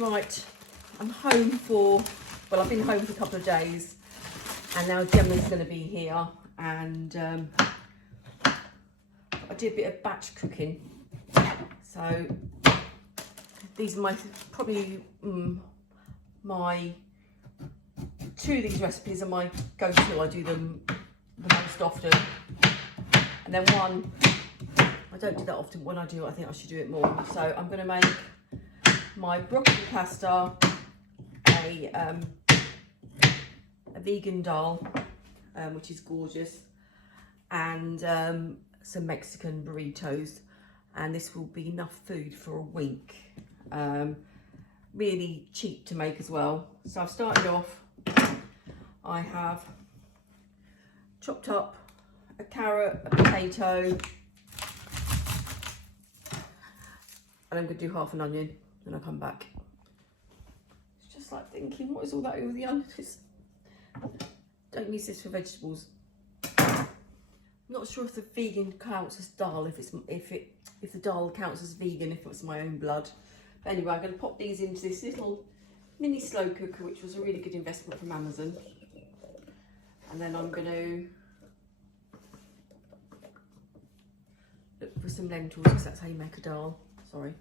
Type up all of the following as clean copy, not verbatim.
Right, I'm home for, well, I've been home for a couple of days, and now Gemma's going to be here, and I did a bit of batch cooking. So these are probably my two of these recipes are my go-to. I do them the most often, and then one I don't do that often. When I do, I think I should do it more. So I'm going to make my broccoli pasta, a vegan Dahl, which is gorgeous, and some Mexican burritos, and this will be enough food for a week. Really cheap to make as well. So I've started off, I have chopped up a carrot, a potato, and I'm going to do half an onion, then I'll come back. It's just like thinking, what is all that over the onions? Don't use this for vegetables. Not sure if the vegan counts as Dahl, if the Dahl counts as vegan, if it's my own blood. But anyway, I'm going to pop these into this little mini slow cooker, which was a really good investment from Amazon. And then I'm going to look for some lentils, because that's how you make a Dahl. Sorry.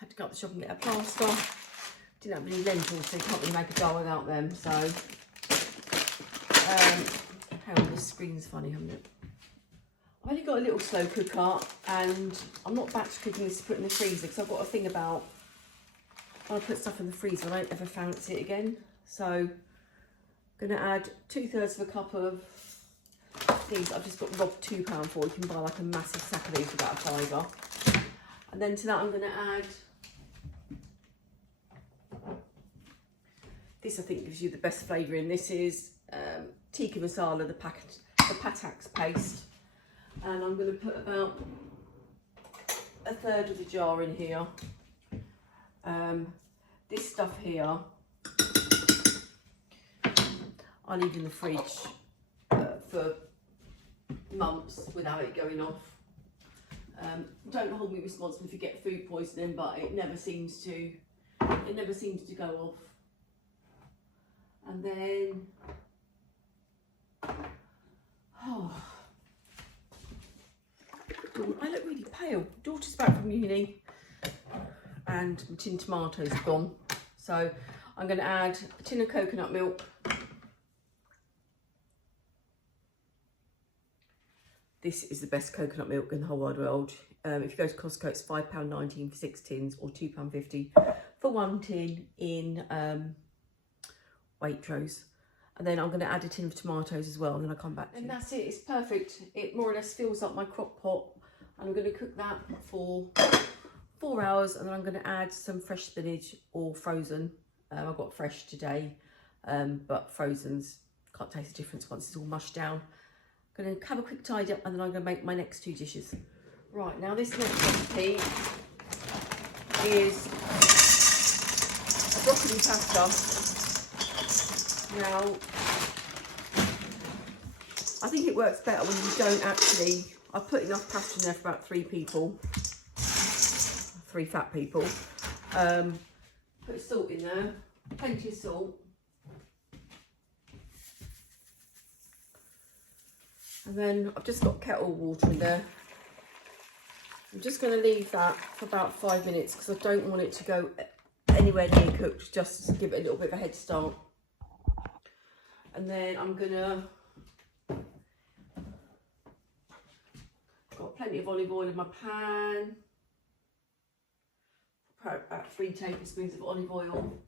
Had to go up the shop and get a plaster. Didn't have any lentils, so you can't really make a Dahl without them. So, hang on, this screen's funny, hasn't it? I've only got a little slow cooker, and I'm not batch cooking this to put in the freezer, because I've got a thing about when I put stuff in the freezer, I don't ever fancy it again. So, I'm going to add 2/3 of a cup of these. I've just got robbed £2 for. You can buy like a massive sack of these for about £5. And then to that, I'm going to add this. I think gives you the best flavouring. This is tikka masala, the Patak's paste, and I'm going to put about 1/3 of the jar in here. This stuff here I leave in the fridge for months without it going off. Don't hold me responsible if you get food poisoning, but it never seems to go off. And then I look really pale. Daughter's back from uni and my tin tomatoes are gone. So I'm going to add a tin of coconut milk. This is the best coconut milk in the whole wide world. If you go to Costco, it's £5.19 for 6 tins, or £2.50 for 1 tin in Waitrose. And then I'm going to add a tin of tomatoes as well, and then I'll come back to it. And that's it, it's perfect. It more or less fills up my crock pot, and I'm going to cook that for 4 hours, and then I'm going to add some fresh spinach or frozen. I've got fresh today, but frozen's, can't taste the difference once it's all mushed down. I'm going to have a quick tidy up, and then I'm going to make my next 2 dishes. Right, now this next recipe is a broccoli pasta. Now, I think it works better when you don't actually, I put enough pasta in there for about 3 people, 3 fat people. Put salt in there, plenty of salt. And then I've just got kettle water in there. I'm just going to leave that for about 5 minutes, because I don't want it to go anywhere near cooked, just to give it a little bit of a head start. And then I'm gonna, got plenty of olive oil in my pan, about 3 tablespoons of olive oil,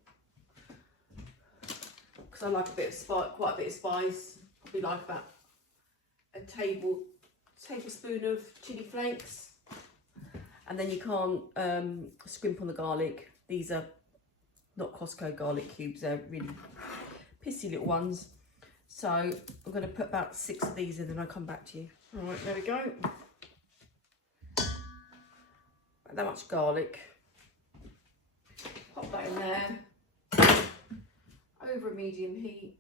because I like a bit of spice, quite a bit of spice. Probably like about a tablespoon of chili flakes. And then you can't scrimp on the garlic. These are not Costco garlic cubes, they're really pissy little ones. So I'm going to put about 6 of these in, and I'll come back to you. All right, there we go. About that much garlic. Pop that in there. Over a medium heat.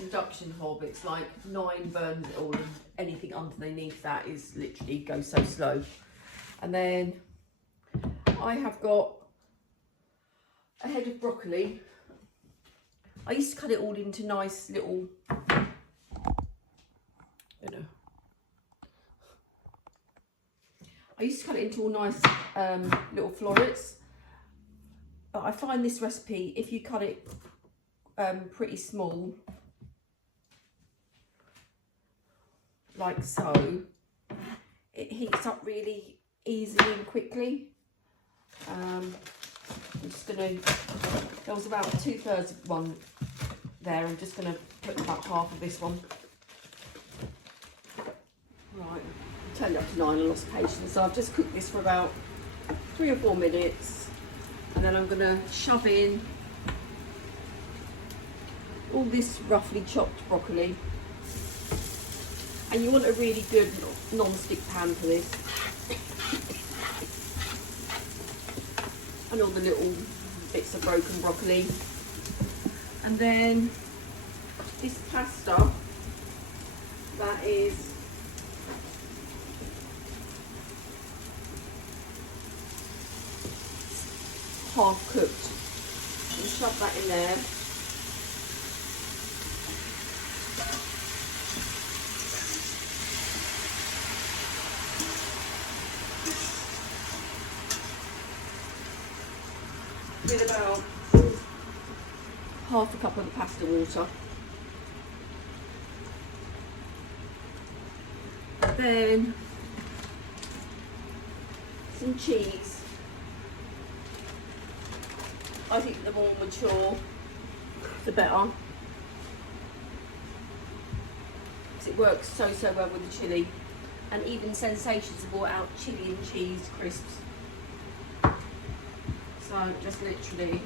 induction hob, it's like 9 burns it all, and anything underneath that is literally goes so slow. And then I have got a head of broccoli. I used to cut it all into nice little, I used to cut it into all nice little florets, but I find this recipe, if you cut it pretty small, like so, it heats up really easily and quickly. I'm just going to, there was about 2/3 of one there, I'm just going to put about half of this one. Right, turned up to 9, I lost patience, so I've just cooked this for about 3 or 4 minutes, and then I'm going to shove in all this roughly chopped broccoli. And you want a really good non-stick pan for this. And all the little bits of broken broccoli. And then this pasta, that is half cooked. And shove that in there. With about half a cup of the pasta water. Then some cheese. I think the more mature, the better. Because it works so well with the chilli. And even Sensations have brought out chilli and cheese crisps. So just literally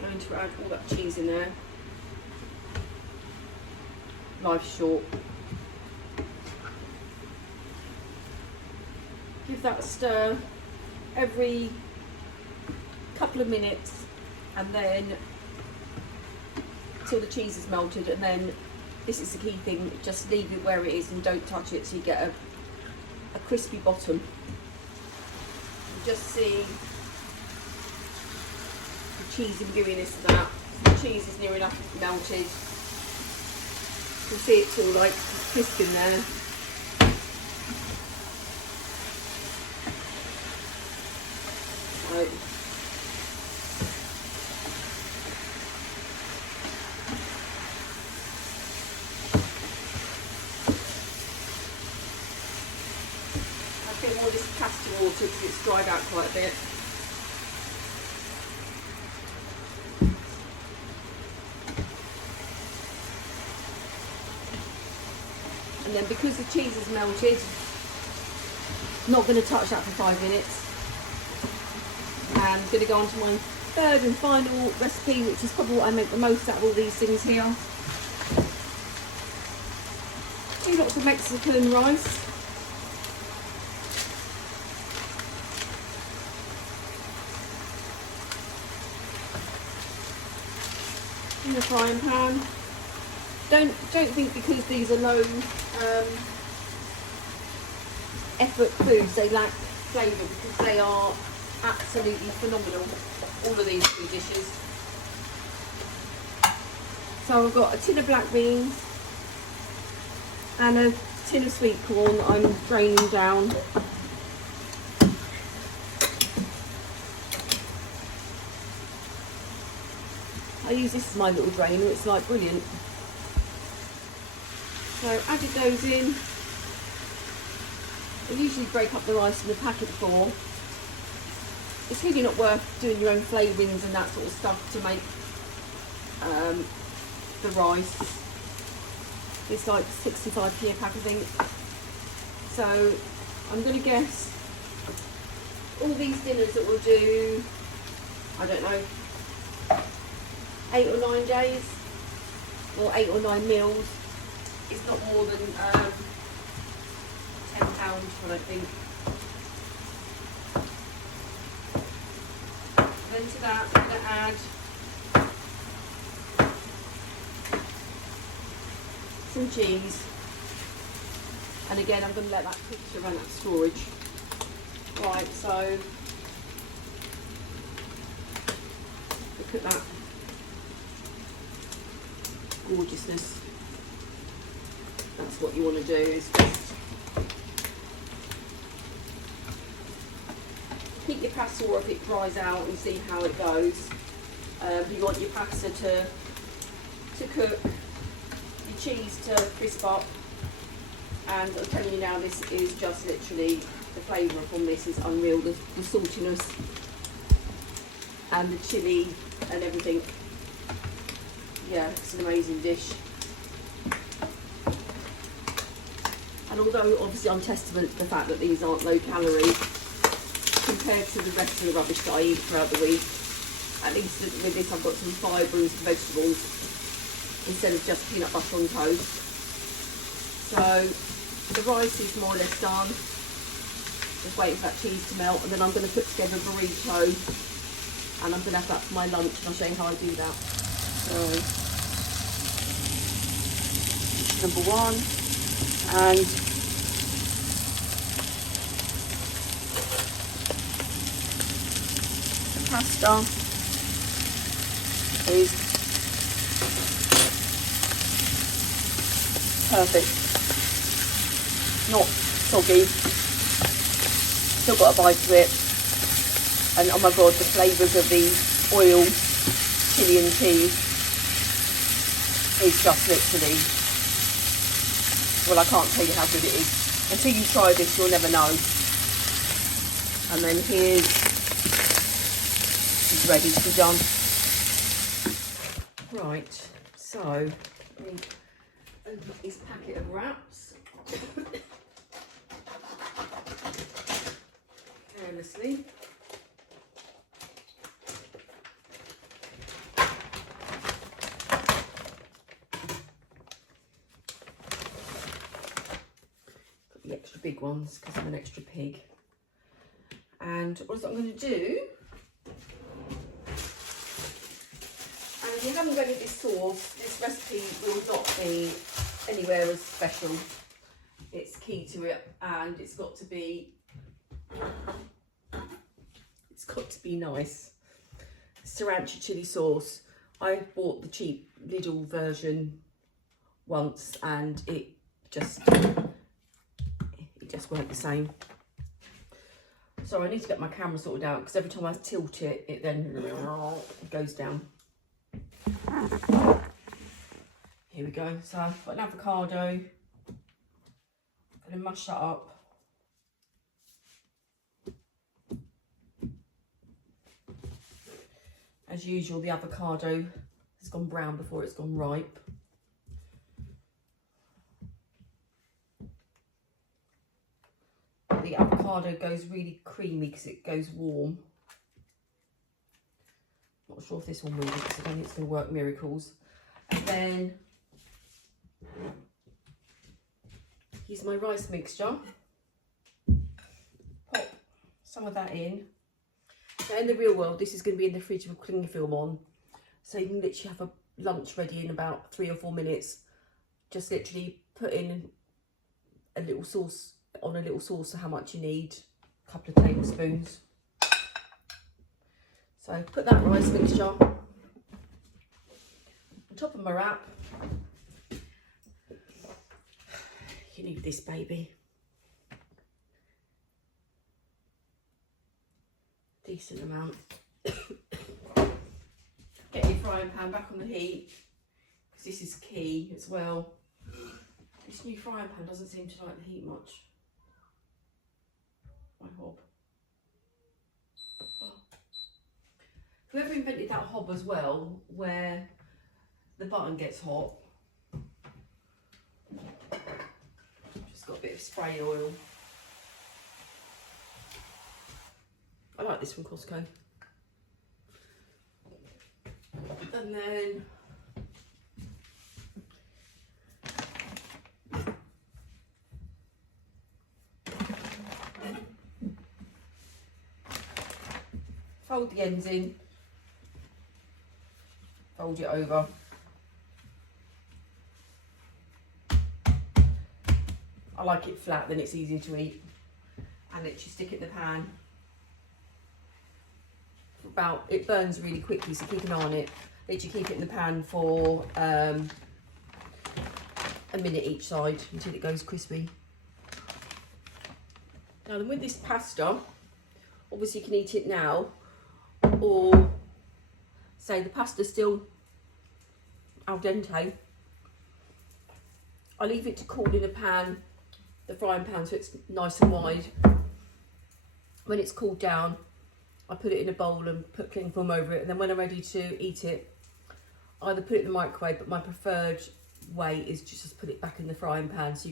going to add all that cheese in there. Life's short. Give that a stir every couple of minutes, and then till the cheese is melted, and then this is the key thing, just leave it where it is and don't touch it so you get a crispy bottom. You just see the cheese imbuiness of that. The cheese is near enough melted. You can see it's all like crisp in there. Right. I've got all this pasta water because it's dried out quite a bit. And then because the cheese is melted, I'm not going to touch that for 5 minutes. I'm going to go on to my third and final recipe, which is probably what I make the most out of all these things here. Do lots of Mexican rice. In the frying pan. Don't think because these are low effort foods they lack flavour, because they are absolutely phenomenal, all of these 2 dishes. So I've got a tin of black beans and a tin of sweet corn that I'm draining down. I use this as my little drainer, it's like brilliant. So added those in. I usually break up the rice in the packet for. It's really not worth doing your own flavourings and that sort of stuff to make the rice. It's like 65p a pack, I think. So I'm going to guess all these dinners that we'll do, I don't know, 8 or 9 days, or 8 or 9 meals. It's not more than £10, I don't think. Then to that, I'm going to add some cheese. And again, I'm going to let that cook to run out of storage. Right, so look at that gorgeousness. That's what you want to do, is just keep your pasta if it dries out and see how it goes. You want your pasta to cook, your cheese to crisp up, and I'm telling you now, this is just literally, the flavour from this is unreal. The saltiness and the chilli and everything. Yeah, it's an amazing dish. And although obviously I'm testament to the fact that these aren't low calorie compared to the rest of the rubbish that I eat throughout the week, at least with this I've got some fibre and some vegetables instead of just peanut butter on toast. So the rice is more or less done. Just waiting for that cheese to melt, and then I'm going to put together a burrito, and I'm going to have that for my lunch, and I'll show you how I do that. So number one, and the pasta is perfect, not soggy, still got a bite to it, and oh my god, the flavours of the oil, chilli and cheese is just literally, well, I can't tell you how good it is. Until you try this, you'll never know. And then here's, it's ready to be done. Right, so let me open up this packet of wraps. Carelessly. The extra big ones because I'm an extra pig. And what I'm going to do, and if you haven't got any of this sauce, this recipe will not be anywhere as special. It's key to it, and it's got to be nice. Sriracha chili sauce. I bought the cheap Lidl version once, and it just weren't the same. So I need to get my camera sorted out, because every time I tilt it, it then goes down. Here we go. So I've got an avocado. I'm going to mash that up. As usual, the avocado has gone brown before it's gone ripe. The avocado goes really creamy because it goes warm. Not sure if this one will, because I don't think it's going to work miracles. And then here's my rice mixture. Pop some of that in. Now in the real world, this is going to be in the fridge with cling film on, so you can literally have a lunch ready in about 3 or 4 minutes. Just literally put in a little sauce, on a little sauce, so how much you need, a couple of tablespoons. So put that rice mixture on top of my wrap. You need this baby. Decent amount. Get your frying pan back on the heat, because this is key as well. This new frying pan doesn't seem to like the heat much. My hob. Oh. Whoever invented that hob as well, where the button gets hot. Just got a bit of spray oil. I like this from Costco. And then fold the ends in, fold it over. I like it flat, then it's easier to eat. And literally stick it in the pan. It burns really quickly, so keep an eye on it. Literally keep it in the pan for a minute each side until it goes crispy. Now then, with this pasta, obviously you can eat it now, or say the pasta's still al dente. I leave it to cool in a pan, the frying pan, so it's nice and wide. When it's cooled down, I put it in a bowl and put cling film over it, and then when I'm ready to eat it, I either put it in the microwave, but my preferred way is just to put it back in the frying pan so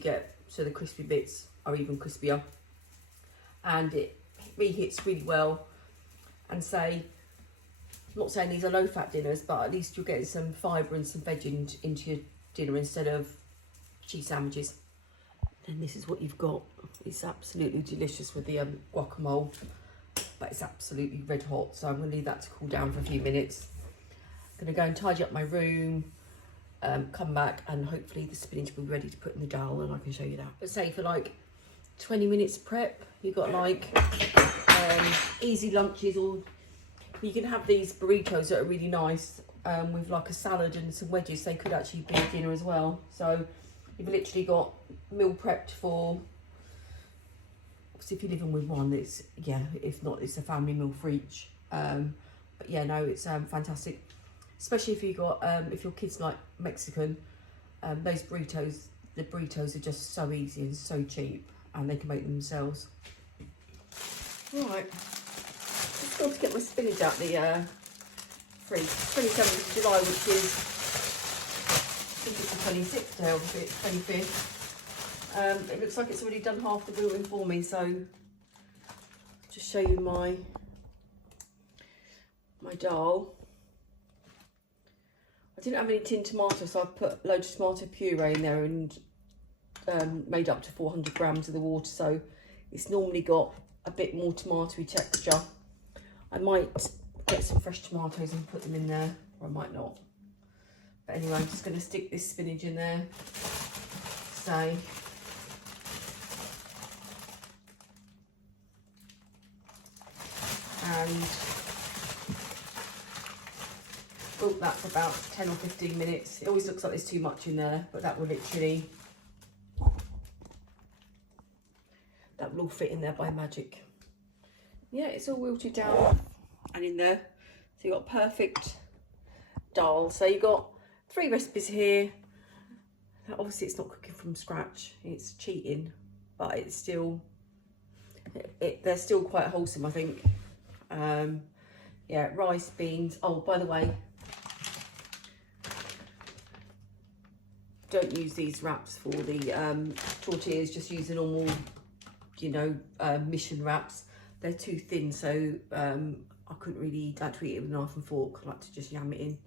the crispy bits are even crispier. And it reheats really well. And I'm not saying these are low fat dinners, but at least you're getting some fibre and some veg into your dinner instead of cheese sandwiches. And this is what you've got. It's absolutely delicious with the guacamole, but it's absolutely red hot, so I'm going to leave that to cool down for a few minutes. I'm going to go and tidy up my room, come back, and hopefully the spinach will be ready to put in the Dahl, and I can show you that. But say for like 20 minutes prep, you've got like easy lunches, or you can have these burritos that are really nice with like a salad and some wedges. They could actually be dinner as well. So you've literally got meal prepped for, obviously if you're living with one, it's, yeah, if not, it's a family meal for each. But yeah, no, it's fantastic, especially if you got if your kids like Mexican. Those burritos, the burritos are just so easy and so cheap, and they can make them themselves. Right, just got to get my spinach out the fridge. 27th of July, which is, I think it's the 26th day of it, 25th. It looks like it's already done half the brewing for me, so just show you my Dahl. I didn't have any tinned tomato, so I've put loads of tomato puree in there and made up to 400 grams of the water, so it's normally got a bit more tomatoey texture. I might get some fresh tomatoes and put them in there, or I might not. But anyway, I'm just going to stick this spinach in there. So and cook that for about 10 or 15 minutes. It always looks like there's too much in there, but that will all fit in there by magic. Yeah, it's all wilted down and in there. So you've got perfect Dahl. So you've got 3 recipes here. Obviously it's not cooking from scratch, it's cheating, but it's still, they're still quite wholesome, I think. Yeah, rice, beans. Oh, by the way, don't use these wraps for the tortillas, just use the normal, you know, mission wraps. They're too thin, so I couldn't really like to eat it with a knife and fork. I like to just yam it in.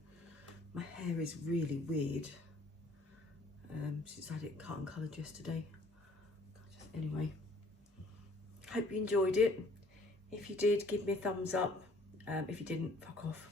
My hair is really weird since I had it cut and coloured yesterday. Anyway, hope you enjoyed it. If you did, give me a thumbs up. If you didn't, fuck off.